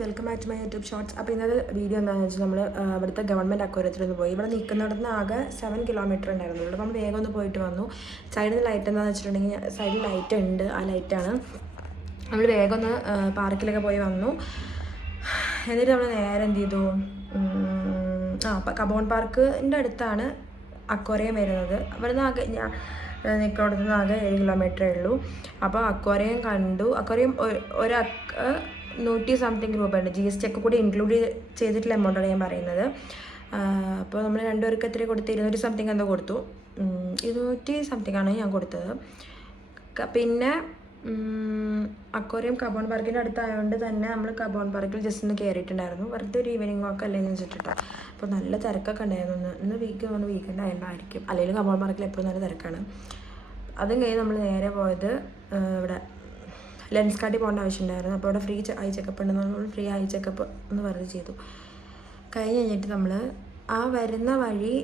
Welcome back to my YouTube shorts. അപ്പോൾ ഇന്നത്തെ video എന്താണെന്ന് വെച്ചാൽ നമ്മൾ ഇവിടുത്തെ ഗവൺമെൻറ് അക്വേറിയത്തിലൊന്ന് പോയി. ഇവിടെ നിൽക്കുന്നിടത്ത് ആകെ 7 കിലോമീറ്റർ ഉണ്ടായിരുന്നുള്ളൂ. നമ്മൾ വേഗം ഒന്ന് പോയിട്ട് വന്നു. സൈഡിൽ ലൈറ്റ് എന്താണെന്ന് വെച്ചിട്ടുണ്ടെങ്കിൽ സൈഡിൽ ലൈറ്റ് ഉണ്ട്, ആ ലൈറ്റാണ്. നമ്മൾ വേഗം ഒന്ന് പാർക്കിലൊക്കെ പോയി വന്നു. എന്നിട്ട് നമ്മൾ നേരെ എന്ത് ചെയ്തു, കബോൺ പാർക്കിൻ്റെ അടുത്താണ് അക്വേറിയം വരുന്നത്. ഇവിടുന്ന് ആകെ നിൽക്കുന്നിടത്ത് നിന്ന് ആകെ 7 കിലോമീറ്ററേ ഉള്ളൂ. അപ്പോൾ അക്വേറിയം കണ്ടു. അക്വേറിയം ഒരു 100 രൂപ ഉണ്ട്. GST ഒക്കെ കൂടി ഇൻക്ലൂഡ് ചെയ്തിട്ടുള്ള എമൗണ്ടാണ് ഞാൻ പറയുന്നത്. അപ്പോൾ നമ്മൾ രണ്ടുപേർക്ക് എത്ര കൊടുത്ത് 200 എന്തോ കൊടുത്തു. 200 ആണ് ഞാൻ കൊടുത്തത്. പിന്നെ അക്വേറിയം കബോൺ പാർക്കിൻ്റെ അടുത്തായതുകൊണ്ട് തന്നെ നമ്മൾ കബോൺ പാർക്കിൽ ജസ്റ്റ് ഒന്ന് കയറിയിട്ടുണ്ടായിരുന്നു. വെറുതെ ഒരു ഈവനിങ് വാക്ക് അല്ലേന്ന് വെച്ചിട്ടോ. അപ്പോൾ നല്ല തിരക്കൊക്കെ ഉണ്ടായിരുന്നു. ഇന്ന് വീക്കെൻഡ് ആയിട്ടുണ്ടായിരിക്കും. അല്ലെങ്കിൽ കബോൺ പാർക്കിൽ എപ്പോഴും നല്ല തിരക്കാണ്. അതും കഴിഞ്ഞ് നമ്മൾ നേരെ പോയത് ഇവിടെ ലെൻസ് കാർഡിൽ പോകേണ്ട ആവശ്യമുണ്ടായിരുന്നു. അപ്പോൾ അവിടെ ഫ്രീ ഐ ചെക്കപ്പ് ഉണ്ടെന്ന് നമ്മൾ ഫ്രീ ഐ ചെക്കപ്പ് ഒന്ന് വെറുതെ ചെയ്തു. കഴിഞ്ഞിട്ട് നമ്മൾ ആ വരുന്ന വഴി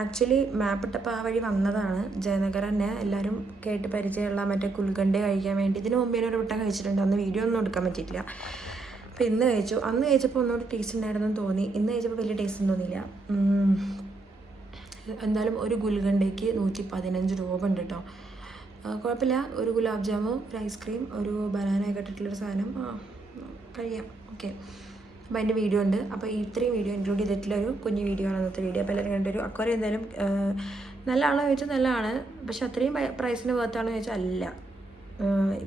ആക്ച്വലി മാപ്പ് ഇട്ടപ്പോൾ ആ വഴി വന്നതാണ്. ജയനഗർ തന്നെ എല്ലാവരും കേട്ട് പരിചയമുള്ള മറ്റേ കുൽഗണ്ട് കഴിക്കാൻ വേണ്ടി ഇതിന് മുമ്പേ ഒരു വട്ടം കഴിച്ചിട്ടുണ്ട്. അന്ന് വീഡിയോ ഒന്നും എടുക്കാൻ പറ്റിയിട്ടില്ല. അപ്പോൾ ഇന്ന് കഴിച്ചു. അന്ന് കഴിച്ചപ്പോൾ ഒന്നുകൂടി ടേസ്റ്റ് ഉണ്ടായിരുന്നെന്ന് തോന്നി. ഇന്ന് കഴിച്ചപ്പോൾ വലിയ ടേസ്റ്റ് ഒന്നും തോന്നിയില്ല. എന്തായാലും ഒരു ഗുൽഗണ്ടയ്ക്ക് 115 രൂപ ഉണ്ട് കേട്ടോ. കുഴപ്പമില്ല. ഒരു ഗുലാബ് ജാമും ഒരു ഐസ്ക്രീം ഒരു ബനാനയൊക്കെ ഇട്ടിട്ടുള്ളൊരു സാധനം കഴിയാം. ഓക്കെ. അപ്പോൾ അതിൻ്റെ വീഡിയോ ഉണ്ട്. അപ്പോൾ ഇത്രയും വീഡിയോ ഇൻക്ലൂഡ് ചെയ്തിട്ടുള്ളൊരു കുഞ്ഞു വീഡിയോ ആണ് ഇന്നത്തെ വീഡിയോ. അപ്പോൾ എല്ലാവരും കണ്ടൊരു അക്വേറിയം എന്തായാലും നല്ലതാണോ ചോദിച്ചാൽ നല്ലതാണ്. പക്ഷെ അത്രയും പ്രൈസിന് വേർത്താണോ ചോദിച്ചാൽ അല്ല.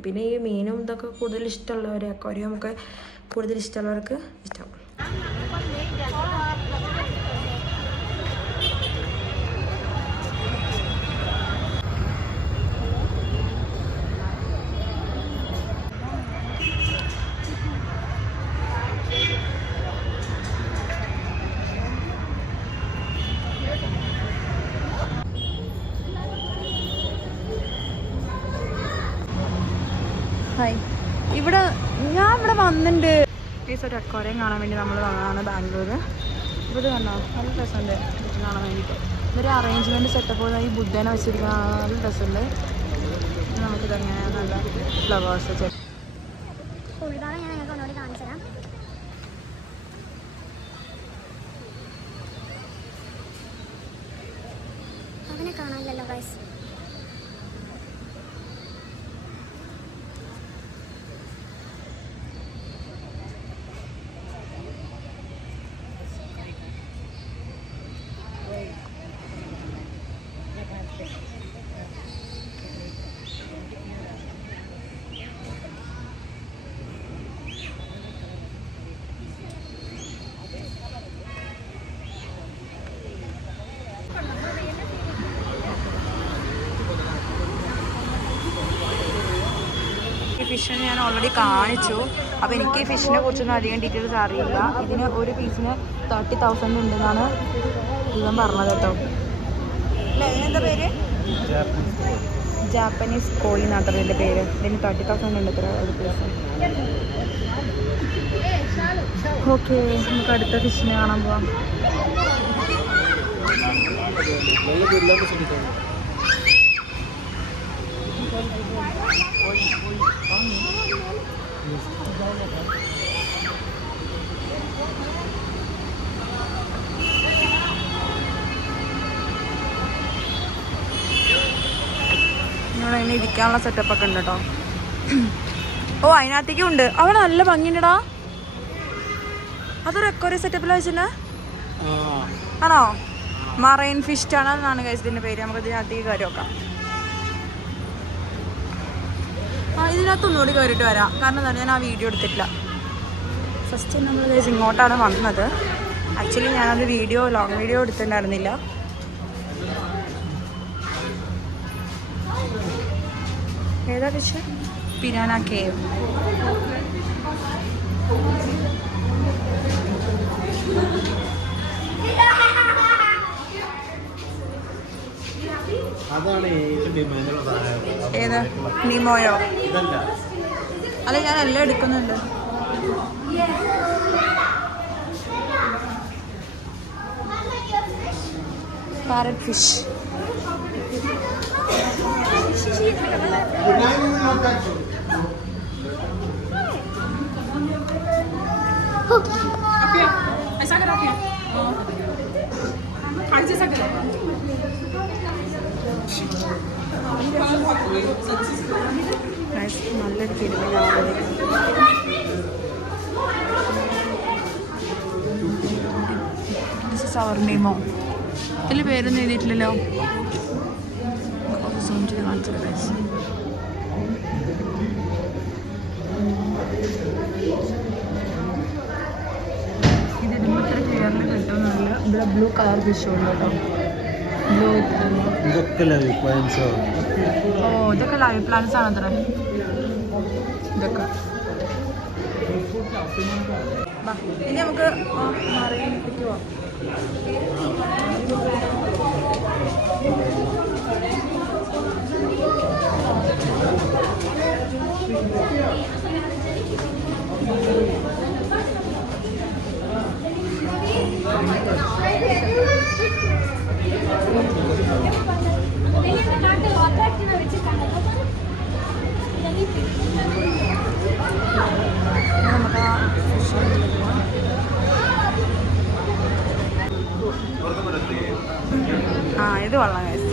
പിന്നെ ഈ മീനും ഇതൊക്കെ കൂടുതൽ ഇഷ്ടമുള്ളവർ, അക്വേറിയം ഒക്കെ കൂടുതൽ ഇഷ്ടമുള്ളവർക്ക് ഇഷ്ടം. ഇവിടെ ഇവിടെ വന്നിട്ടുണ്ട്. ഈ ഒരു അക്വേറിയം കാണാൻ വേണ്ടി നമ്മൾ വന്നതാണ് ബാംഗ്ലൂർ. ഇവിടെ കണ്ടോ, നല്ല രസമുണ്ട് കാണാൻ വേണ്ടിയിട്ട്. ഇതൊരു അറേഞ്ച്മെൻറ്റ് സെറ്റപ്പ് ഈ ബുദ്ധനെ വെച്ചിരിക്കുന്ന നല്ല രസമുണ്ട്. നമുക്കിതങ്ങനെ നല്ല ഫ്ലവേഴ്സ് കാണാനില്ലല്ലോ ഗൈസ്. ഫിഷിനെ ഞാൻ ഓൾറെഡി കാണിച്ചു. അപ്പോൾ എനിക്ക് ഈ ഫിഷിനെ കുറിച്ചൊന്നും അധികം ഡീറ്റെയിൽസ് അറിയില്ല. ഇതിന് ഒരു പീസിന് 30,000 ഉണ്ടെന്നാണ് ഇവൻ പറഞ്ഞത് കേട്ടോ. അല്ലേ, ഇതിനെന്താ പേര്? ജാപ്പനീസ് കോഴി എന്നാണ് ഇതിൻ്റെ പേര്. ഇതിന് 30,000 ഉണ്ട് ഇത്ര ഒരു പീസ്. ഓക്കെ, നമുക്ക് അടുത്ത ഫിഷിനെ കാണാൻ പോവാം. ഇവിടെ ഇങ്ങനെ ഇരിക്കാനുള്ള സെറ്റപ്പൊക്കെ ഉണ്ട് കേട്ടോ. ഓ, അതിനകത്തേക്കും ഉണ്ട്. അവിടെ നല്ല ഭംഗിയുണ്ടടാ. അതൊരു അക്വേറിയം സെറ്റപ്പിലാണ് വെച്ചിട്ട് ആണോ? മറൈൻ ഫിഷ് ടണൽ എന്നാണ് ഇതിൻ്റെ പേര്. നമുക്ക് ഇതിനകത്തേക്ക് കയറി നോക്കാം. ഇതിനകത്തൊന്നുകൂടി കയറിയിട്ട് വരാം. കാരണം എന്താ, ഞാൻ ആ വീഡിയോ എടുത്തിട്ടില്ല. ഫസ്റ്റ് നമ്മൾ ഇങ്ങോട്ടാണ് വന്നത്. ആക്ച്വലി ഞാനൊരു ലോങ് വീഡിയോ എടുത്തിട്ടുണ്ടായിരുന്നില്ല. ഏതാ ഫിഷ്? Piranha cave. ഏതാ? നിമോയോ? അല്ല, ഞാൻ എല്ലാം എടുക്കുന്നുണ്ട്. Parrot fish. നല്ലൊരു ഫിലിമിനാണ്. അവർ നെയ്മോ ഇതിൽ പേരൊന്നും എഴുതിയിട്ടില്ലല്ലോ. സൂം ചെയ്ത് കാണിച്ചത് ഗൈസ്. ഇതിടുമ്പോൾ ഇത്ര ക്ലിയറിൽ കിട്ടുമെന്നല്ല. ഇവിടെ ബ്ലൂ കളർ ഫിഷ് ഉണ്ട് കേട്ടോ. ബ്ലൂ ഓ ഇതൊക്കെ ലൈവ് പ്ലാന്റ്സ് ആണ് അത്ര. ഇതൊക്കെ ഇനി നമുക്ക് പറ്റുമോ? ആ ഇത് കൊള്ളാം ഗൈസ്.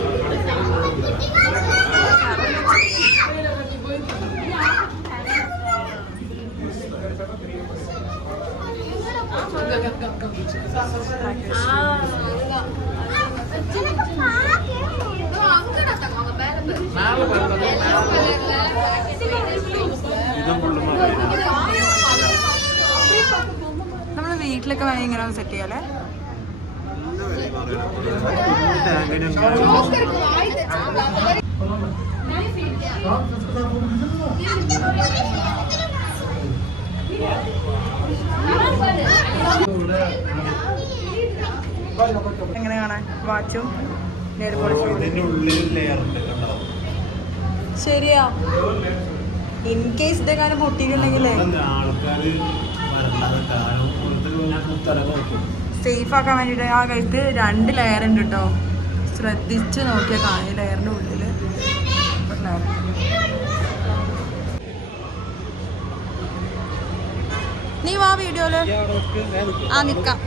നമ്മള് വീട്ടിലൊക്കെ വേണമെങ്കിൽ ഇങ്ങനെ സെറ്റ് ചെയ്യാല്ലേ. എങ്ങനെ കാണാൻ വാച്ചും ശരിയാ. ഇൻ കേസ് ഇതെങ്ങാനും പൊട്ടിയിട്ടുണ്ടെങ്കിലേ സേഫ് ആക്കാൻ വേണ്ടിയിട്ട് ആ കഴുത്ത് 2 ലെയർ ഉണ്ട് കേട്ടോ. ശ്രദ്ധിച്ച് നോക്കിയാൽ കാണും ലെയറിൻ്റെ ഉള്ളിൽ. നീ വാ വീഡിയോയില്. ആ നിക്കാം.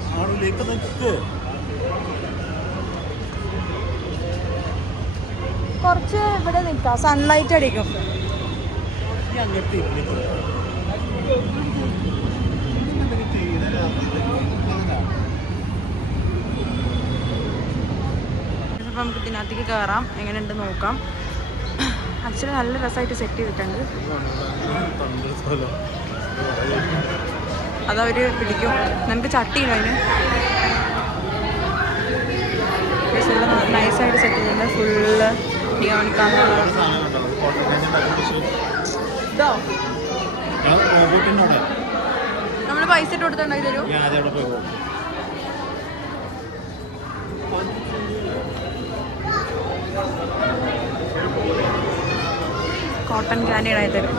കുറച്ച് ഇവിടെ നിൽക്കാം, സൺലൈറ്റ് അടിക്കും. അപ്പം നമുക്ക് ഇതിനകത്തേക്ക് കയറാം, എങ്ങനെയുണ്ട് നോക്കാം. ആക്ച്വലി നല്ല രസമായിട്ട് സെറ്റ് ചെയ്തിട്ടുണ്ട്. അതവർ പിടിക്കും. നമുക്ക് ചട്ടിയില്ല അതിന്. നൈസായിട്ട് സെറ്റ് ചെയ്തിട്ടുണ്ട്. Full neon colour. ഇതോ നമ്മൾ പൈസ ഇട്ട് കൊടുത്തുണ്ടായി തരൂ. കോട്ടൺ ക്യാൻഡി ആയി തരും.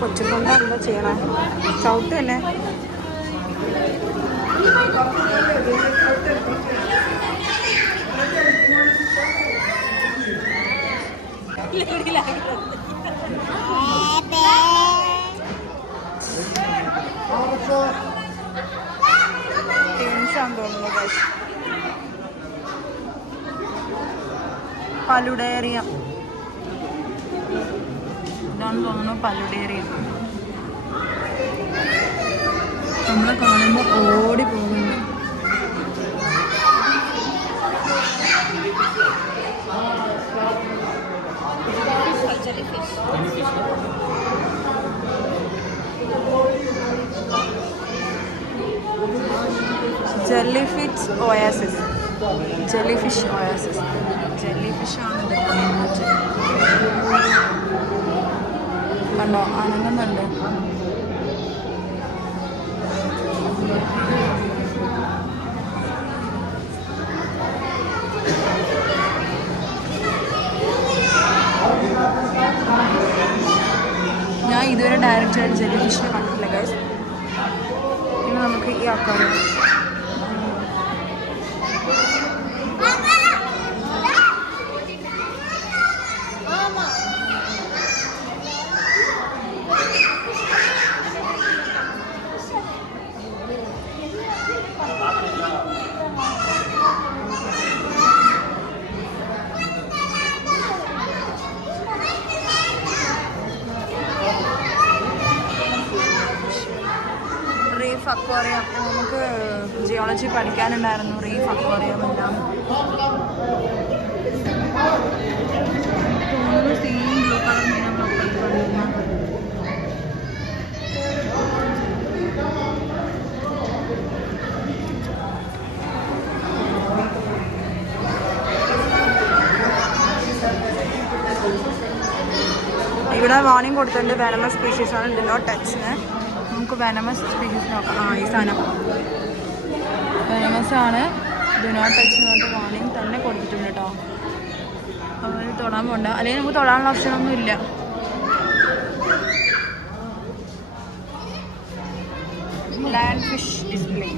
കൊച്ചുകൊണ്ട് എന്താ ചെയ്യണേ? ചവിട്ട് തന്നെ. തോന്നുന്നു പലുടേറിയ ഇതാണെന്ന് തോന്നുന്നു. പല്ലുടേറിയ നമ്മളെ കാണുമ്പോൾ ഓടി പോകുന്നു. Jellyfish oasis. Jellyfish oasis. Jellyfish ആണ് കണ്ടോ, അനങ്ങുന്നുണ്ട്. ജെല്ലി ഫിഷിനെ കണ്ടിട്ടില്ല ഗൈസ്. ഇനി നമുക്ക് ഈ അക്വാറിയം റീഫ് അക്വാറിയം നമുക്ക് ജിയോളജി പഠിക്കാനുണ്ടായിരുന്നു. റീഫ് അക്വാറിയം എല്ലാം തോന്നുന്നു സെയിം ബ്ലൂ കളർ മീനാണ് അപ്പുറത്ത് പറഞ്ഞിരുന്നത്. ഇവിടെ വാർണിംഗ് കൊടുത്തിട്ടുണ്ട് വെനമസ് സ്പീഷീസ് ആണ്, ഡു നോട്ട് ടച്ചിന്. നമുക്ക് വെനമസ് സ്പീഷീസ് നോക്കാം. ഈ സാധനം വെനമസ് ആണ്, ഡു നോട്ട് ടച്ച് എന്ന് പറഞ്ഞിട്ട് വാർണിംഗ് തന്നെ കൊടുത്തിട്ടുണ്ട് കേട്ടോ. അവർ തൊടാൻ പോകണ്ട, അല്ലെങ്കിൽ നമുക്ക് തൊടാനുള്ള ഓപ്ഷനൊന്നും ഇല്ല. Land fish display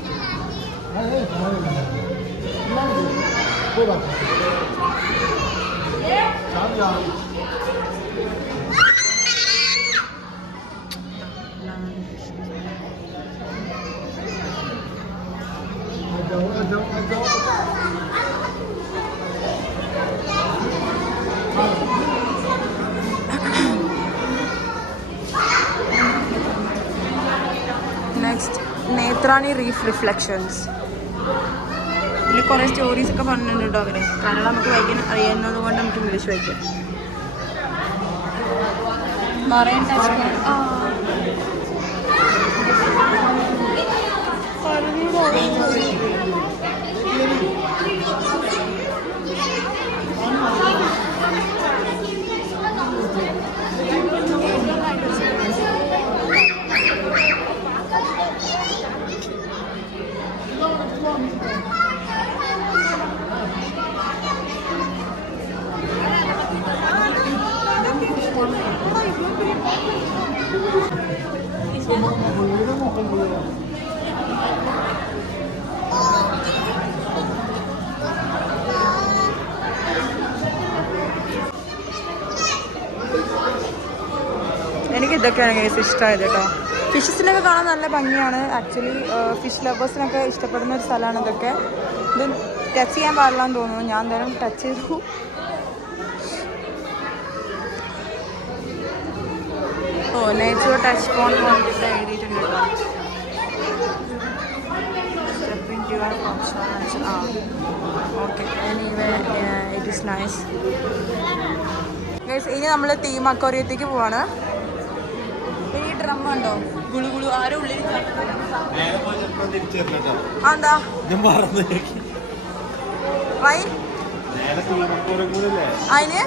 next Netrani reef reflections. ഇതിൽ കുറേ സ്റ്റോറീസ് ഒക്കെ പറഞ്ഞിട്ടുണ്ട് കേട്ടോ അവർ. കന്നഡ നമുക്ക് വായിക്കാൻ അറിയാവുന്നത് കൊണ്ട് നമുക്ക് ഇംഗ്ലീഷ് വായിക്കാം. മറൈൻ ടച്ച് എനിക്ക് ഇതൊക്കെയാണ് കേസ് ഇഷ്ടമായത് കേട്ടോ. ഫിഷസിനൊക്കെ കാണാൻ നല്ല ഭംഗിയാണ്. ആക്ച്വലി ഫിഷ് ലവേഴ്സിനൊക്കെ ഇഷ്ടപ്പെടുന്ന ഒരു സ്ഥലമാണ് ഇതൊക്കെ. ഇത് ടച്ച് ചെയ്യാൻ പാടില്ലാന്ന് തോന്നുന്നു. ഞാൻ എന്തായാലും ടച്ച് ചെയ്തു. നേച്ചർ ടച്ച് ഫോൺ വന്നിട്ട് എഴുതിയിട്ടുണ്ട് കേട്ടോ. Step in your option. Okay, anyway it is nice guys. ഇനി നമ്മൾ തീം അക്വാറിയത്തേക്ക് പോവാണ്. ഈ ഡ്രം ഉണ്ടോ ഗുളു ഗുളു ആരും ഉള്ളിൽ എന്താ അതിന്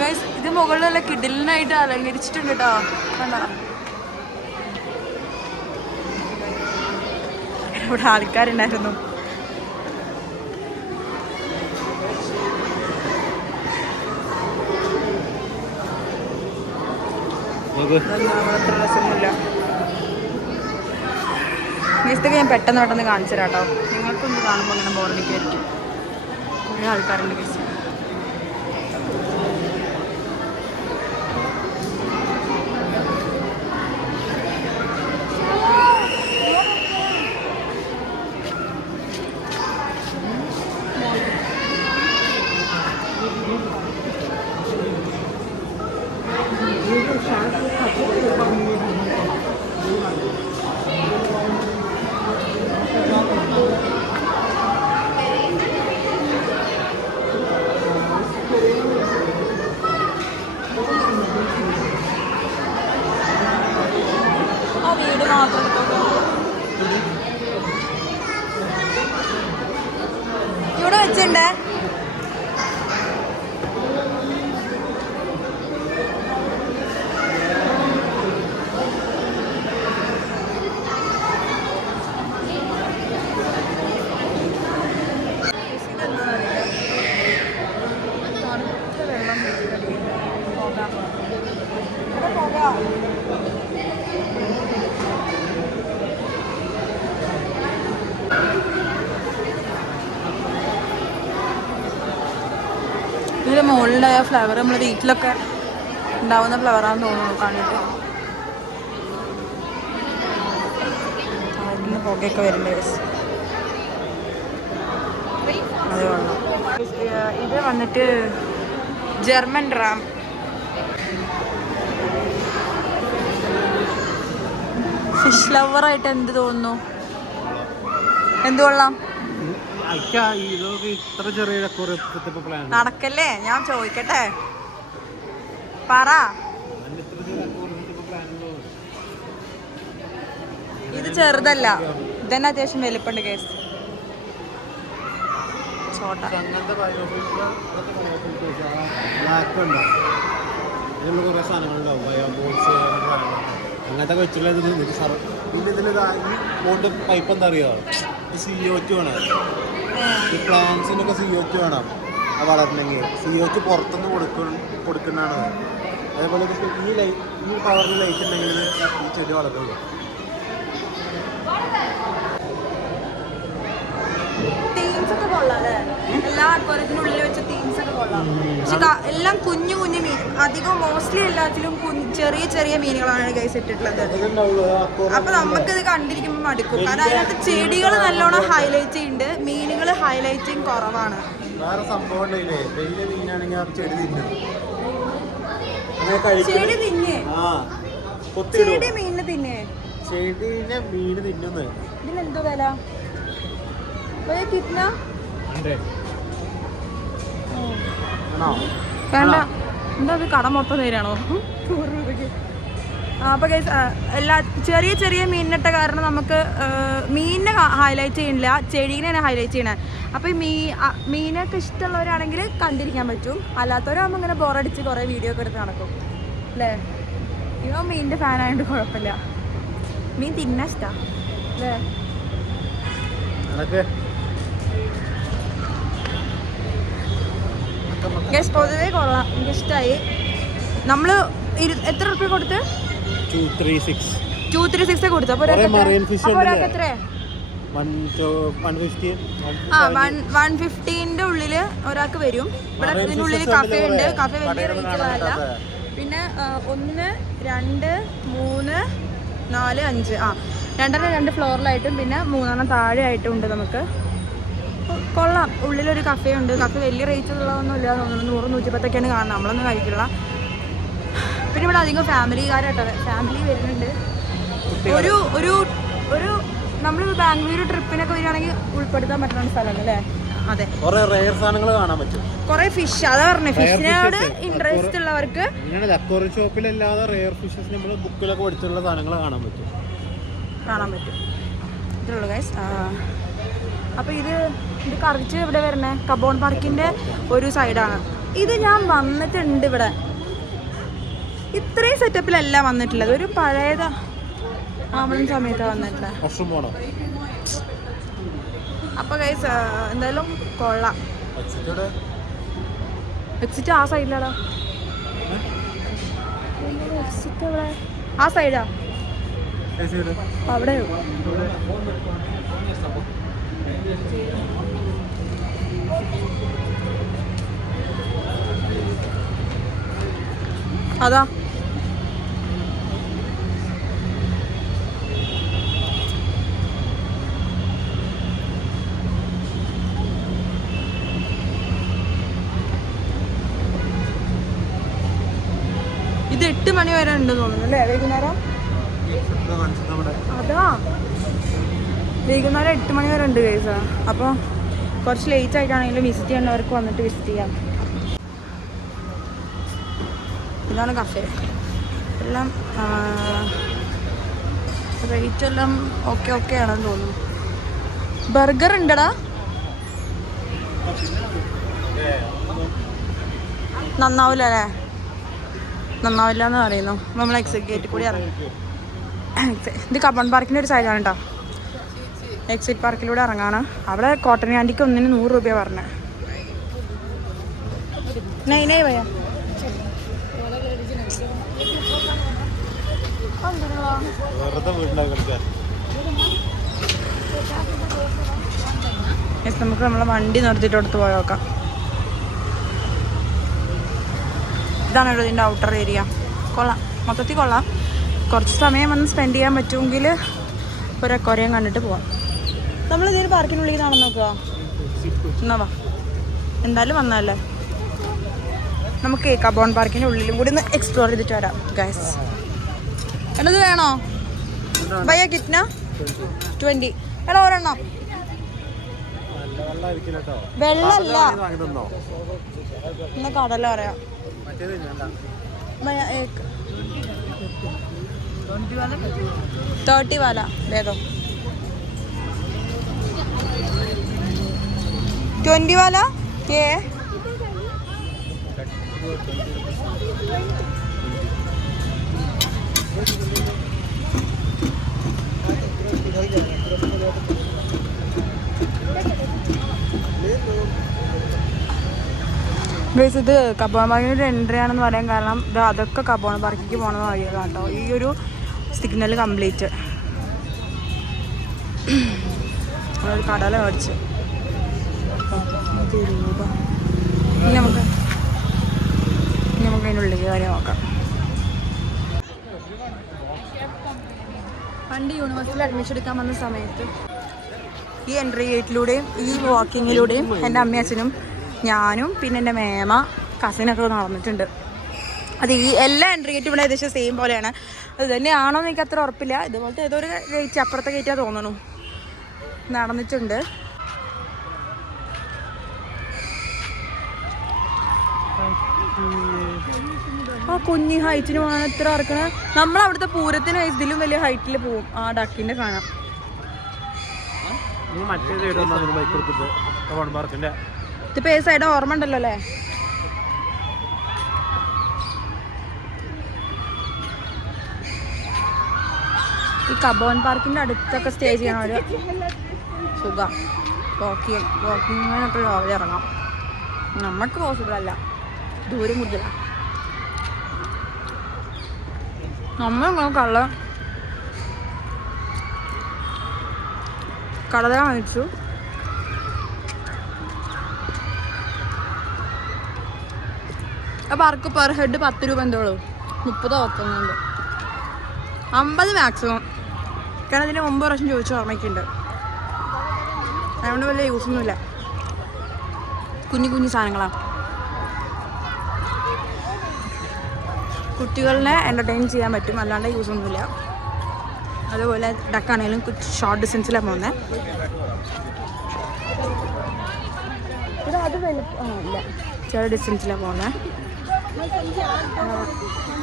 ഗൈസ് ഇത് മുകളിലുള്ള കിഡിലിനായിട്ട് അലങ്കരിച്ചിട്ടുണ്ട് കേട്ടോ. കണ്ട ഇവിടെ ആൾക്കാരുണ്ടായിരുന്നു. ഇതൊക്കെ ഞാൻ പെട്ടെന്ന് കാണിച്ചു തരാം കേട്ടോ. നിങ്ങൾക്കൊന്ന് കാണുമ്പോൾ അങ്ങനെ ബോറടിക്കായിരിക്കും. കുറേ ആൾക്കാരുണ്ട് ഗൈസ്. ഇവിടെ വെച്ചിണ്ടേ വെള്ളം പോകാം. മുകളിലായ ഫ്ലവർ നമ്മൾ വീട്ടിലൊക്കെ ഉണ്ടാവുന്ന ഫ്ലവറാണെന്ന് തോന്നുന്നു കണ്ടിട്ട്. അതിന് പുകയൊക്കെ വരുന്നുണ്ട് ഗൈസ്. അത് കൊള്ളാം. ഇത് വന്നിട്ട് ജർമ്മൻ റാം. ഫിഷ് ലവറായിട്ട് എന്ത് തോന്നുന്നു? എന്ത് കൊള്ളാം? നടക്കല്ലേ, ഞാൻ ചോദിക്കട്ടെ, പറ. ഇത് ചെറുതല്ല, ഇതന്നെ അത്യാവശ്യം വലിപ്പുണ്ട് കേസ്. അങ്ങനത്തെ വെച്ചുള്ള പിന്നെ ഇതിൽ ബോണ്ട് പൈപ്പ് എന്താ അറിയോ, CO2 ആണ്. ഈ പ്ലാന്റ്സിനൊക്കെ CO2 വേണം വളരണമെങ്കിൽ. CO2 പുറത്തുനിന്ന് കൊടുക്കുന്നതാണ്. അതേപോലെ ഈ പവറിൽ ലൈറ്റ് ഉണ്ടെങ്കിൽ ഈ ചെടി വളരുള്ളൂ. എല്ലാ അക്വാറിയത്തിനുള്ളിൽ വെച്ച തീംസ് ഒക്കെ കൊള്ളാം. പക്ഷെ എല്ലാം കുഞ്ഞു കുഞ്ഞു മീൻ, അധികം മോസ്റ്റ്ലി എല്ലാത്തിലും ചെറിയ ചെറിയ മീനുകളാണ് ഗൈസ് ഇട്ടിട്ടുള്ളത്. അപ്പൊ നമുക്കിത് കണ്ടിരിക്കുമ്പോൾ മടുക്കും. കാരണം അതിനകത്ത് ചെടികൾ നല്ലോണം ഹൈലൈറ്റ് ചെയ്യുന്നുണ്ട്, മീനുകൾ ഹൈലൈറ്റിങ് കുറവാണ്. വേറെ സംഭവം ചെടി തിന്നെ ചെടി മീനിന് തിന്നേ, ചെടീനെ മീന് തിന്നുന്നു. ഇതിനെന്തോ വില? കിട്ടുന്ന വേണ്ട, എന്താ അത് കട മൊത്തം നേരാണോ? 100 രൂപയ്ക്ക്. അപ്പോൾ ഗൈസ് എല്ലാ ചെറിയ ചെറിയ മീനിനിട്ട കാരണം നമുക്ക് മീനിനെ ഹൈലൈറ്റ് ചെയ്യുന്നില്ല, ചെടീനെ ഹൈലൈറ്റ് ചെയ്യണേ. അപ്പോൾ ഈ മീനൊക്കെ ഇഷ്ടമുള്ളവരാണെങ്കിൽ കണ്ടിരിക്കാൻ പറ്റും, അല്ലാത്തവരാകുമ്പോൾ ഇങ്ങനെ ബോറടിച്ച് കുറേ വീഡിയോ ഒക്കെ എടുത്ത് നടക്കും അല്ലേ. ഇവ മീനിൻ്റെ ഫാനായതുകൊണ്ട് കുഴപ്പമില്ല, മീൻ തിന്നാൻ ഇഷ്ടമാണ് അല്ലേ. ഗൈസ് പൊതുവേ കൊള്ളാം, എനിക്ക് ഇഷ്ടമായി. നമ്മൾ എത്ര റുപ്യ കൊടുത്ത്? 236 കൊടുത്തു. അപ്പോൾ ഒരാൾക്ക് എത്രയാ? 115ന്റെ ഉള്ളില് ഒരാൾക്ക് വരും. ഇവിടെ ഇതിനുള്ളിൽ കഫേ ഉണ്ട്, കഫേ വലിയ റേറ്റ് ഉള്ളതല്ല. പിന്നെ 1 2 3 4 5 രണ്ടെണ്ണം 2 ഫ്ലോറിലായിട്ടും പിന്നെ 3 താഴെ ആയിട്ടും ഉണ്ട്. നമുക്ക് കൊള്ളാം. ഉള്ളിലൊരു കഫേ ഉണ്ട്. കഫേ വലിയ റേറ്റ് ഉള്ളതൊന്നും ഇല്ല തോന്നുന്നു, 100-110 കാണുന്നത്, നമ്മളൊന്നും കഴിക്കില്ല. പിന്നെ ഇവിടെ അധികം ഫാമിലിക്കാരായിട്ടോ, ഫാമിലി വരുന്നുണ്ട്. ഒരു ഒരു ഒരു നമ്മൾ ബാംഗ്ലൂർ ട്രിപ്പിനൊക്കെ വരികയാണെങ്കിൽ ഉൾപ്പെടുത്താൻ പറ്റുന്ന സ്ഥലമാണ് അല്ലേ. അതെ, കുറെ ഫിഷ്, അതാ പറഞ്ഞത്, ഫിഷിനോട് ഇൻട്രസ്റ്റ് ഉള്ളവർക്ക് ഷോപ്പിലല്ലാതെ റെയർ ഫിഷസ് നമ്മൾ ബുക്കിലൊക്കെ പഠിച്ചുള്ള സാധനങ്ങൾ കാണാൻ പറ്റും. ഇത്രേ ഉള്ളൂ ഗൈസ്. അപ്പോൾ ഇത് കറച്ച് ഇവിടെ വരണേ കബോൺ പാർക്കിൻ്റെ ഒരു സൈഡാണ്. ഇത് ഞാൻ വന്നിട്ടുണ്ട് ഇവിടെ, ഇത്രയും സെറ്റപ്പിലല്ല വന്നിട്ടുള്ളത്, ഒരു പഴയതാ ആവണ സമയത്താണ് വന്നിട്ടുള്ളത്. അപ്പോൾ ഗൈസ് എന്തായാലും കൊള്ളാം. എക്സിറ്റ് ആ സൈഡിലാടാ, എക്സിറ്റ് അവിടെ ആ സൈഡാ, അവിടെ അതാ. ഇത് 8 മണി വരെ ഉണ്ട് തോന്നുന്നു അല്ലേ, വൈകുന്നേരം. അതാ വൈകുന്നേരം 8 മണി വരെ ഉണ്ട് കേസാ. അപ്പോൾ കുറച്ച് ലേറ്റ് ആയിട്ടാണെങ്കിലും വിസിറ്റ് ചെയ്യേണ്ടവർക്ക് വന്നിട്ട് വിസിറ്റ് ചെയ്യാം. ഇതാണ് കഫേ. എല്ലാം റേറ്റ് എല്ലാം ഓക്കെ ആണെന്ന് തോന്നുന്നു. ബർഗർ ഉണ്ടടാ, നന്നാവില്ല അല്ലേ? നന്നാവില്ല എന്ന് പറയുന്നു. നമ്മൾ എക്സിറ്റ് ഗേറ്റിൽ കൂടി ഇറങ്ങി. ഇത് കബോൺ പാർക്കിൻ്റെ ഒരു സൈഡാണ് കേട്ടോ. എക്സിറ്റ് പാർക്കിലൂടെ ഇറങ്ങാണ്. അവിടെ കോട്ടൺ ക്യാൻഡിക്ക് ഒന്നിന് 100 രൂപ പറഞ്ഞത്. നൈ ഭയ നമുക്ക് നമ്മളെ വണ്ടി നിർത്തിയിട്ട് എടുത്ത് പോയി നോക്കാം. ഇതാണ് ഇതിൻ്റെ ഔട്ടർ ഏരിയ. കൊള്ളാം, മൊത്തത്തിൽ കൊള്ളാം. കുറച്ച് സമയം വന്ന് സ്പെൻഡ് ചെയ്യാൻ പറ്റുമെങ്കിൽ ഒരു അക്വേറിയം കണ്ടിട്ട് പോവാം. നമ്മൾ ഇതിന് പാർക്കിനുള്ളിൽ നിന്നാണെന്ന് നോക്കുക. എന്നാ വാ, എന്തായാലും വന്നതല്ലേ. നമുക്ക് കബോൺ പാർക്കിൻ്റെ ഉള്ളിലും കൂടി ഒന്ന് എക്സ്പ്ലോർ ചെയ്തിട്ട് വരാം ഗൈസ്. എന്നത് വേണോ? ഭയ്യ കിറ്റ്ന 20. എടാ ഒരെണ്ണം. വെള്ളല്ല, എന്നാ കടല പറയാം. 30 वाला दे दो. 20 वाला ये ഗൈസ്, ഇത് കബോൺ പാർക്കിൻ്റെ എൻട്രി ആണെന്ന് പറയാൻ കാരണം ഇത് അതൊക്കെ കബോൺ പാർക്കിലേക്ക് പോകണമെന്ന് വഴിയാണ് കേട്ടോ. ഈ ഒരു സിഗ്നൽ കംപ്ലീറ്റ് ഒരു കടല മേടിച്ച് രൂപ. ഇനി നമുക്ക് അതിനുള്ളിൽ കാര്യം നോക്കാം. പണ്ട് യൂണിവേഴ്സിറ്റിയിൽ അഡ്മിഷൻ എടുക്കാൻ വന്ന സമയത്ത് ഈ എൻട്രി ഗേറ്റിലൂടെയും ഈ വാക്കിങ്ങിലൂടെയും എൻ്റെ അമ്മയും അച്ഛനും ഞാനും പിന്നെ എൻ്റെ മേമ കസിനൊക്കെ നടന്നിട്ടുണ്ട്. അത് ഈ എല്ലാ എൻട്രി ഗേറ്റും ഇവിടെ ഏകദേശം സെയിം പോലെയാണ്. അത് തന്നെയാണോ എന്ന് എനിക്ക് അത്ര ഉറപ്പില്ല. ഇതുപോലത്തെ ഏതൊരു ഗേറ്റ് അപ്പുറത്തെ ഗേറ്റാണ് തോന്നണു. നടന്നിട്ടുണ്ട്. ആ കുഞ്ഞി ഹൈറ്റിന് പോകാൻ എത്ര ഇറക്കണ. നമ്മളവിടുത്തെ പൂരത്തിന് ഇതിലും വലിയ ഹൈറ്റിൽ പോവും. ആ ഡക്കിൻ്റെ കാണാം. ഇതിപ്പോൾ ഏത് സൈഡ് ഓർമ്മ ഉണ്ടല്ലോ അല്ലേ? ഈ കബോൺ പാർക്കിൻ്റെ അടുത്തൊക്കെ സ്റ്റേ ചെയ്യണ ഒരു സുഖം. വാക്കിങ്ങിനൊക്കെ രാവിലെ ഇറങ്ങാം. നമുക്ക് പോസിബിൾ അല്ല, ദൂരം കൂടുതലാണ്. നമ്മൾ കടല വാങ്ങിച്ചു. ആ പാർക്ക് പെർ ഹെഡ് 10 രൂപ എന്തോളൂ, 30 30 50 മാക്സിമം. കാരണം ഇതിന് മുമ്പ് പ്രാവശ്യം ചോദിച്ചു ഓർമ്മയ്ക്കുണ്ട്. അതുകൊണ്ട് വലിയ യൂസൊന്നുമില്ല. കുഞ്ഞു കുഞ്ഞു സാധനങ്ങളാണ്. കുട്ടികളെ എൻ്റർടൈൻ ചെയ്യാൻ പറ്റും, അല്ലാണ്ട് യൂസൊന്നുമില്ല. അതുപോലെ ഡക്കാണെങ്കിലും ഷോർട്ട് ഡിസ്റ്റൻസിലാണ് പോകുന്നത്. അത് ഇല്ല, ചെറിയ ഡിസ്റ്റൻസിലാണ് പോകുന്നത്.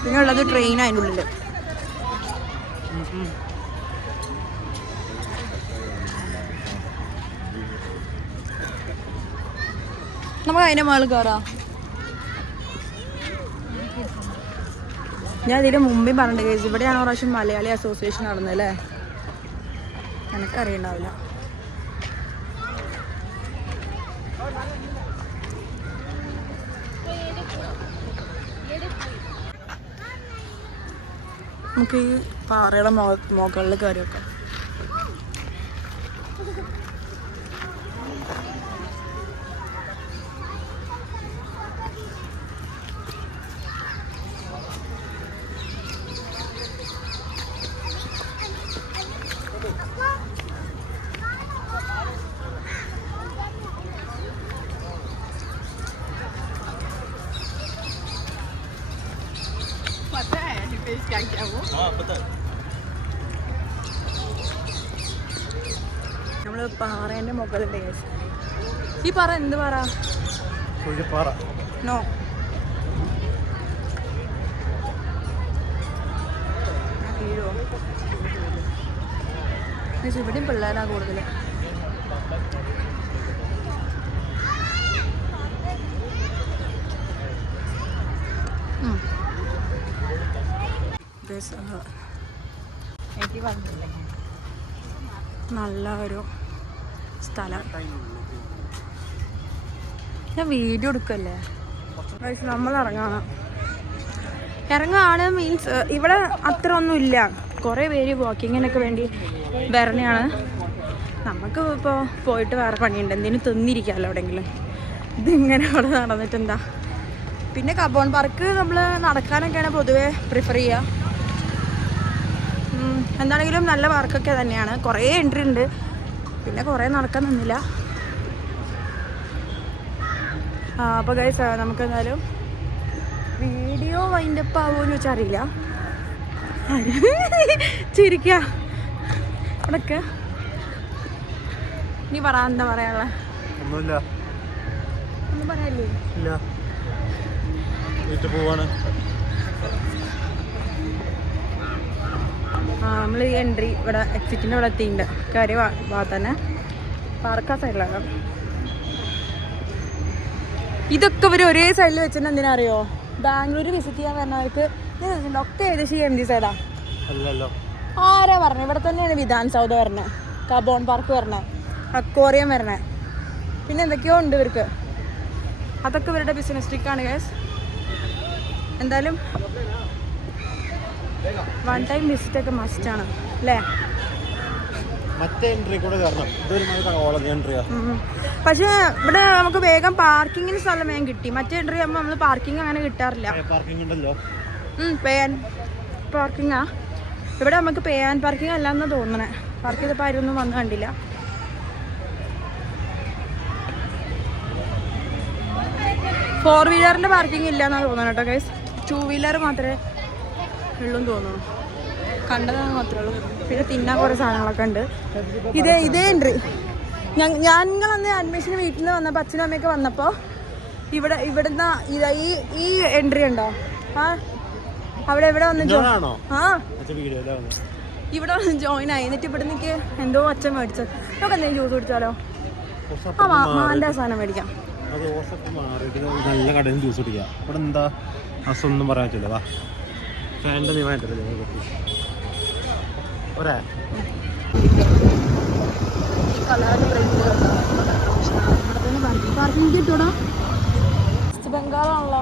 പിന്നെ ഉള്ളത് ട്രെയിൻ അതിൻ്റെ ഉള്ളിൽ. നമുക്ക് അതിൻ്റെ മുകളിൽ കയറാം. ഞാൻ ഇതിന് മുമ്പേ പറഞ്ഞിട്ട് കേസ് ഇവിടെയാണ് പ്രാവശ്യം മലയാളി അസോസിയേഷൻ നടന്നല്ലേ, എനിക്കറിയണ്ടാവില്ല. നമുക്ക് ഈ പാറയുടെ മുകളിൽ കയറി വെക്കാം. നമ്മള് പാറേന്റെ മുകളിലെ ഈ പാറ എന്ത് പാറ? നോ, ഇവിടെയും പിള്ളേരാ കൂടുതൽ. നല്ല ഒരു സ്ഥലം. ഞാൻ വീഡിയോ എടുക്കല്ലേ. നമ്മൾ ഇറങ്ങാണ് മീൻസ് ഇവിടെ അത്ര ഒന്നുമില്ല. കുറേ പേര് വാക്കിങ്ങിനൊക്കെ വേണ്ടി വരണയാണ്. നമുക്ക് ഇപ്പോൾ പോയിട്ട് വേറെ പണിയുണ്ട്, എന്തെങ്കിലും തിന്നിരിക്കാമല്ലോ എവിടെയെങ്കിലും. ഇതിങ്ങനെ അവിടെ നടന്നിട്ട് എന്താ പിന്നെ കബോൺ പാർക്ക് നമ്മൾ നടക്കാനൊക്കെയാണ് പൊതുവെ പ്രിഫർ ചെയ്യുക. എന്താണെങ്കിലും നല്ല പാർക്കൊക്കെ തന്നെയാണ്. കുറേ എൻട്രി ഉണ്ട്, പിന്നെ കുറേ നടക്കാൻ നിന്നില്ല. അപ്പോൾ ഗൈസ് നമുക്ക് എന്തായാലും വീഡിയോ വൈൻഡപ്പ് ആവുമെന്ന് വെച്ചാൽ അറിയില്ല. ചിരിക്കുക ഇവിടൊക്കെ. നീ പറ, എന്താ പറയാനുള്ള? ഒന്നും പറയാല്ലേ? നമ്മൾ ഈ എൻട്രി ഇവിടെ എക്സിറ്റിൻ്റെ ഇവിടെ എത്തിയിട്ടുണ്ട്. കയറി ഭാഗത്ത് തന്നെ പാർക്ക് ആ സൈഡിലാണ്. ഇതൊക്കെ ഇവർ ഒരേ സൈഡിൽ വെച്ചിട്ട് എന്തിനാ അറിയോ? ബാംഗ്ലൂർ വിസിറ്റ് ചെയ്യാൻ വരുന്നവർക്ക് ഒക്കെ ഏകദേശം എം ജി സൈഡാ. ആരാ പറഞ്ഞത്? ഇവിടെ തന്നെയാണ് വിധാൻ സൗധ വരണേ, കബോൺ പാർക്ക് വരണേ, അക്വേറിയം വരണേ, പിന്നെ എന്തൊക്കെയോ ഉണ്ട് ഇവർക്ക്. അതൊക്കെ ഇവരുടെ ബിസിനസ് ട്രിക്കാണ് ഗൈസ്. എന്തായാലും വൺ ടൈം വിസിറ്റ് ഒക്കെ മസ്റ്റാണ് അല്ലേ? പക്ഷേ ഇവിടെ നമുക്ക് വേഗം പാർക്കിങ്ങിന് സ്ഥലം വേഗം കിട്ടി. മറ്റേ എൻട്രി ആകുമ്പോൾ നമ്മൾ പാർക്കിംഗ് അങ്ങനെ കിട്ടാറില്ല. പേ ആൻഡ് പാർക്കിങ്ങാ ഇവിടെ. നമുക്ക് പേ ആൻഡ് പാർക്കിംഗ് അല്ലാന്ന് തോന്നണേ. പാർക്ക് ചെയ്തപ്പോൾ ആരും ഒന്നും വന്ന് കണ്ടില്ല. ഫോർ വീലറിൻ്റെ പാർക്കിംഗ് ഇല്ല എന്നാണ് തോന്നുന്നത് കേട്ടോ ഗൈസ്. 2 വീലർ മാത്രമേ ഉള്ളൂ തോന്നുന്നു. കണ്ടതാണ് മാത്രമേ ഉള്ളൂ. പിന്നെ തിന്നാൻ കുറേ സാധനങ്ങളൊക്കെ ഉണ്ട്. ഇതേ എൻട്രി. ഞങ്ങളന്ന് അഡ്മിഷന് വീട്ടിൽ നിന്ന് വന്നപ്പോൾ അച്ഛനും അമ്മയൊക്കെ വന്നപ്പോൾ ഇവിടുന്ന് ഈ എൻട്രി ഉണ്ടോ? അവിടെ ഇവിടെ വന്ന് ഇവിടെ വന്ന് ജോയിൻ ആയി. എന്നിട്ട് ഇവിടെ നിൽക്ക് എന്തോ അച്ഛൻ മേടിച്ചത്. നമുക്ക് എന്തെങ്കിലും ജ്യൂസ് കുടിച്ചാലോ? മാൻ്റെ സാധനം മേടിക്കാം. നല്ല കടയിൽ ജ്യൂസ് കുടിക്കാം. ഇവിടെ എന്താ അസൊന്നും പറയാൻ പറ്റില്ല. വാ ഫാൻ്റെ നീ വേണ്ടല്ലേ ഒരേ പാർക്കിംഗ് കിട്ടൂടാ. വെസ്റ്റ് ബംഗാളാണല്ലോ.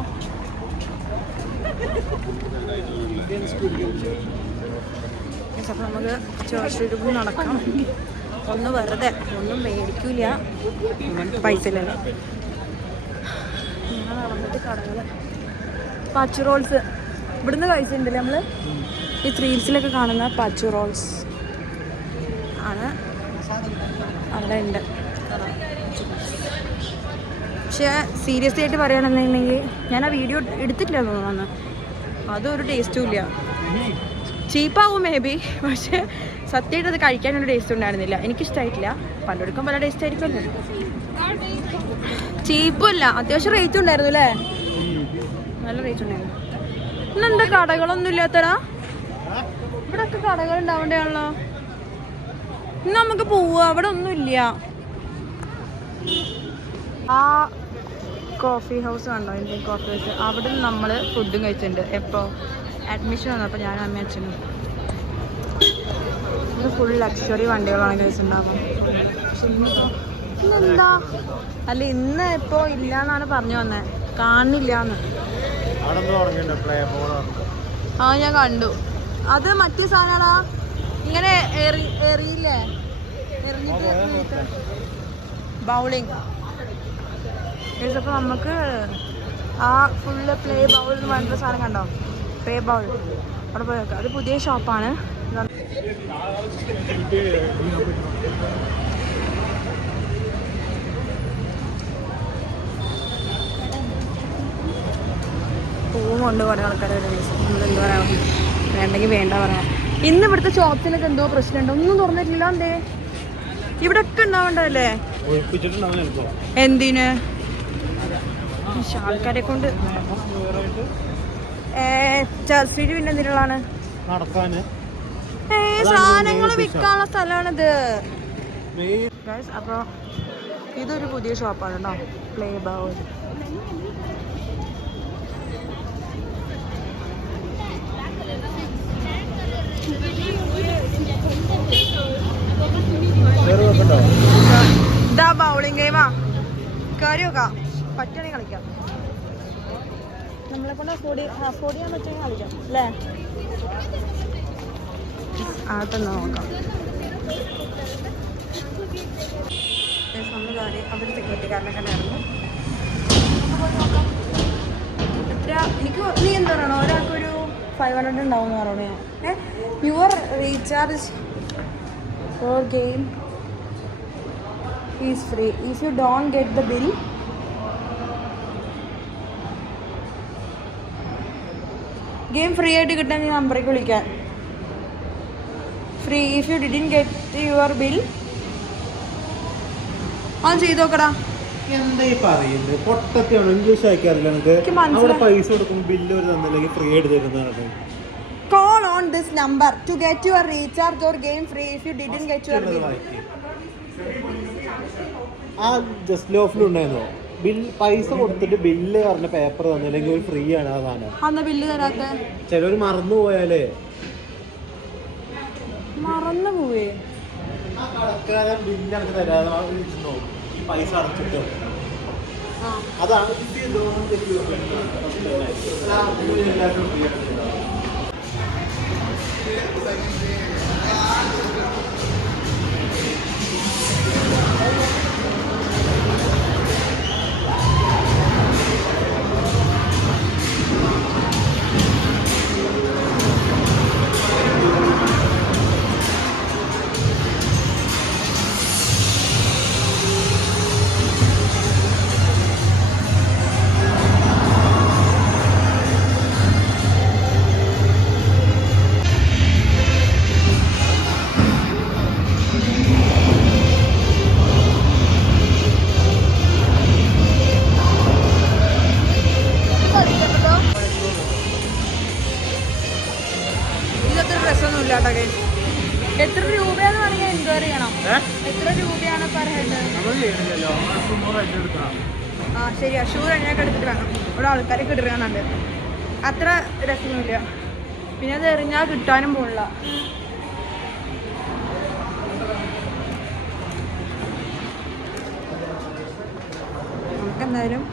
അപ്പോൾ നമുക്ക് ചോർച്ചൂരിൽ നടക്കാം. ഒന്ന് വെറുതെ ഒന്നും മേടിക്കൂല, പൈസ ഇല്ലല്ലോ. ഇങ്ങനെ നടന്നിട്ട് കടകൾ. പച്ചു റോൾസ് ഇവിടുന്ന് കഴിച്ചിട്ടുണ്ടല്ലേ നമ്മൾ? ഈ റീൽസിലൊക്കെ കാണുന്ന പച്ചു റോൾസ് ആണ് അവിടെ ഉണ്ട്. പക്ഷേ സീരിയസ് ആയിട്ട് പറയുകയാണെന്നുണ്ടെങ്കിൽ ഞാൻ ആ വീഡിയോ എടുത്തിട്ടില്ല തോന്നുന്നു. അതൊരു ടേസ്റ്റും ഇല്ല. ചീപ്പാവും മേ ബി, പക്ഷേ സത്യമായിട്ട് അത് കഴിക്കാനൊരു ടേസ്റ്റ് ഉണ്ടായിരുന്നില്ല. എനിക്കിഷ്ടമായിട്ടില്ല. പലർക്കും പല ടേസ്റ്റ് ആയിരിക്കുമല്ലോ. ചീപ്പുമല്ല, അത്യാവശ്യം റേറ്റും ഉണ്ടായിരുന്നു അല്ലേ? നല്ല റേറ്റ് ഉണ്ടായിരുന്നു. ഇന്നെന്താ കടകളൊന്നും ഇല്ലാത്തരാ? ഇവിടെ ഒക്കെ കടകൾ ഉണ്ടാവണ്ടേയാണല്ലോ. ഇന്ന് നമുക്ക് പോവാ. അവിടെ ഒന്നുമില്ല. ആ കോഫി ഹൗസ് കണ്ടോ? Indian coffee house. അവിടെ നിന്ന് നമ്മൾ ഫുഡും കഴിച്ചിട്ടുണ്ട്. എപ്പോൾ അഡ്മിഷൻ വന്നപ്പോൾ ഞാനും അമ്മയും അച്ഛനും. ഇത് ഫുൾ ലക്ഷറി വണ്ടികളാണ് കഴിച്ചിട്ടുണ്ടാകും. പക്ഷെ ഇന്നെന്താ അല്ല, ഇന്ന് ഇപ്പോൾ ഇല്ല എന്നാണ് പറഞ്ഞു വന്നത്. കാണുന്നില്ലാന്ന്. ആ ഞാൻ കണ്ടു. അത് മറ്റേ സാധനമാടാ. ഇങ്ങനെ എറിയില്ലേ, എറിഞ്ഞിട്ട് ബൗളിങ്. അപ്പോൾ നമുക്ക് ആ ഫുള്ള് പ്ലേ ബൗൾ എന്ന് പറഞ്ഞ സാധനം കണ്ടോ? പ്ലേ ബൗൾ അവിടെ പോയി നോക്കാം. അത് പുതിയ ഷോപ്പാണ്. പൂവും കൊണ്ട് കുറേ ആൾക്കാരെ നമ്മളെന്താ പറയാം, വേണ്ടെങ്കിൽ വേണ്ട പറയാം. ഇന്ന് ഇവിടുത്തെ ഷോപ്സിനൊക്കെ എന്തോ പ്രശ്നമുണ്ടോ? ഒന്നും തുറന്നിട്ടില്ല. എന്തേ ഇവിടെ ഒക്കെ ഉണ്ടാവണ്ടല്ലേ? എന്തിന്? ആൾക്കാരെ കൊണ്ട് ചർച്ച് സ്ട്രീറ്റ് പിന്നെ എന്തിനുള്ളതാണ്? സാധനങ്ങൾ വിൽക്കാനുള്ള സ്ഥലമാണിത്. അപ്പോൾ ഇതൊരു പുതിയ ഷോപ്പാണ് കേട്ടോ, പ്ലേ ബൗൾ. ഇതാ ബൗളിംഗ് ഗെയിമാ. കയറി നോക്കാം, പറ്റുകയാണെങ്കിൽ കളിക്കാം. നമ്മളെ കൊണ്ട് അഫോർഡ് ചെയ്യാൻ പറ്റുമെങ്കിൽ കളിക്കാം അല്ലേ? അകത്തൊന്ന് നോക്കാം. നമ്മൾ കയറി അവിടെ സെക്യൂരിറ്റിക്കാരനൊക്കെ ഉണ്ടായിരുന്നു. എത്ര എനിക്ക് നീ എന്താ പറയണോ ഒരാൾക്കൊരു 500 ഉണ്ടാവും എന്ന് പറയണേ your recharge for game is free if you don't get the bill game free ആയിട്ട് കിട്ടാൻ ഈ നമ്പറേക്ക് വിളിക്കാൻ free if you didn't get your bill on ചെയ്ത് നോക്കടാ എന്താ ഈ പറയുന്നത് പൊട്ടത്തിയാണോ ഇംഗ്ലീഷ് അയക്കാറില്ല എനിക്ക് എനിക്ക് മനസ്സിലായി. അവിടെ പൈസ കൊടുക്കുമ്പോൾ ബില്ല് ഒരു തന്നില്ലെങ്കിൽ ഫ്രീ ആയിട്ട് തരുന്നതാണ് Call on this number to get your recharge or game free if you didn't get your bill. ആ ജസ്റ്റ് ഓഫിലുണ്ടായിരുന്നോ പൈസ കൊടുത്തിട്ട് ബില്ല് പറഞ്ഞ പേപ്പർ തന്നില്ലെങ്കിൽ ഒരു ഫ്രീ ആണ് ആ സാധനം. അന്ന് ബില്ല് തരാത്ത ചിലവർ മറന്നു പോയാലേ മറന്നു പോവേ ആ കടക്കാരൻ ബില്ല് എനിക്ക് തരാതെ വിളിച്ചിട്ടുണ്ടോ ഈ പൈസ അടച്ചിട്ടോ അതാണ് എല്ലാവരും ഫ്രീ ആണ്. ഇതൊക്കെ ഡ്രസ്സൊന്നുമില്ല കേട്ടോ guys. എത്ര രൂപയാന്ന് പറഞ്ഞാൽ എൻക്വയറി ചെയ്യണം എത്ര രൂപയാണ് പെർ ഹെഡ് ആ ശരിയാ ഷൂ കഴിഞ്ഞൊക്കെ എടുത്തിട്ട് വേണം ഇവിടെ ആൾക്കാരൊക്കെ ഇടുകയാണുണ്ട് അത്ര രസമൊന്നുമില്ല പിന്നെ അത് എറിഞ്ഞാൽ കിട്ടാനും പോണില്ല നമുക്ക് എന്തായാലും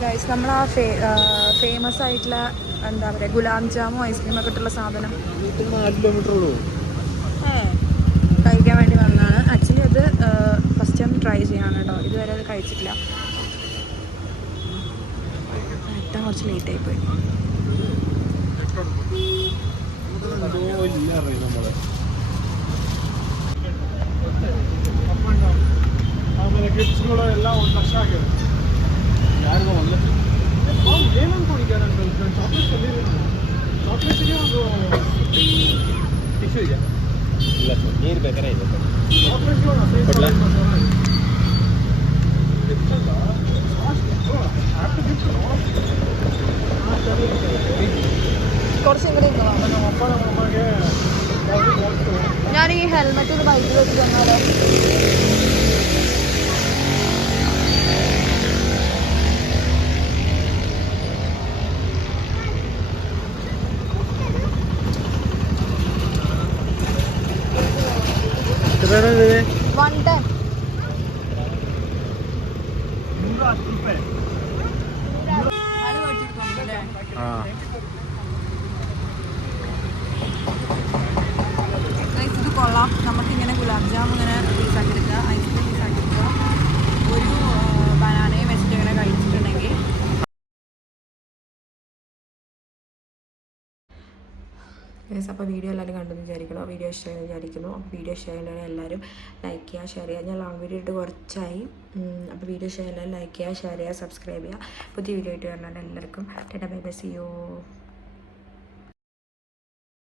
ഗൈസ് നമ്മൾ ആ ഫേമസ് ആയിട്ടുള്ള എന്താ പറയുക ഗുലാബ് ജാമും ഐസ്ക്രീമൊക്കെ ഇട്ടുള്ള സാധനം 4 കിലോമീറ്റർ ഉള്ളൂ കഴിക്കാൻ വേണ്ടി വന്നതാണ് ആക്ച്വലി അത് ഫസ്റ്റ് ടൈം ട്രൈ ചെയ്യാണ് കേട്ടോ ഇതുവരെ അത് കഴിച്ചിട്ടില്ല എത്താൻ കുറച്ച് ലേറ്റ് ആയിപ്പോയി ಎಲ್ಲ 1 ಲಕ್ಷ ಆಗಿದೆ ಯಾರಿಗೂ 1 ಲಕ್ಷ ಏನು ಅನ್ಕೊಂಡಿದ್ಯಾ ನಾನು ಚಾಕ್ಲೇಟ್ಗೆ ಒಂದು ಟಿಶ್ಯೂ ಇದೆಯಾ ಇಲ್ಲ ಸರ್ ನೀರು ಬೇಕಾರೆ ಇದೆ ಚಾಕ್ಲೇಟ್ಗೆ കുറച്ച് ഇങ്ങോട്ട് ഇരുന്നോ ನಮ್ಮ ಅಪ್ಪ ನಮ್ಮ ಅಮ್ಮಗೆ ഞാൻ ഈ ഹെൽമെറ്റ് ഒന്ന് ബൈക്കിൽ വെച്ച് തന്നാലോ എത്രയാണ് 110 ഇത് കൊള്ളാം നമുക്കിങ്ങനെ ഗുലാബ് ജാം ഇങ്ങനെ പീസാക്കി എടുക്കുക ഐസ്ക്രീം പീസാക്കി എടുക്കുക ഒരു ബനാനയും വെച്ചിട്ട് ഇങ്ങനെ കഴിച്ചിട്ടുണ്ടെങ്കിൽ അപ്പോൾ വീഡിയോ എല്ലാവരും കണ്ടെന്ന് വിചാരിക്കണം വീഡിയോ ഇഷ്ടമായെന്ന് വിചാരിക്കുന്നു അപ്പോൾ വീഡിയോ ഇഷ്ടമായാലും എല്ലാവരും ലൈക്ക് ചെയ്യുക ഷെയർ ചെയ്യുക ഞാൻ ലോങ് വീഡിയോ ഇട്ട് കുറച്ചായി അപ്പോൾ വീഡിയോ ഇഷ്ടമായാലും ലൈക്ക് ചെയ്യുക ഷെയർ ചെയ്യുക സബ്സ്ക്രൈബ് ചെയ്യുക പുതിയ വീഡിയോ ആയിട്ട് വരണം എല്ലാവർക്കും tata bye bye see U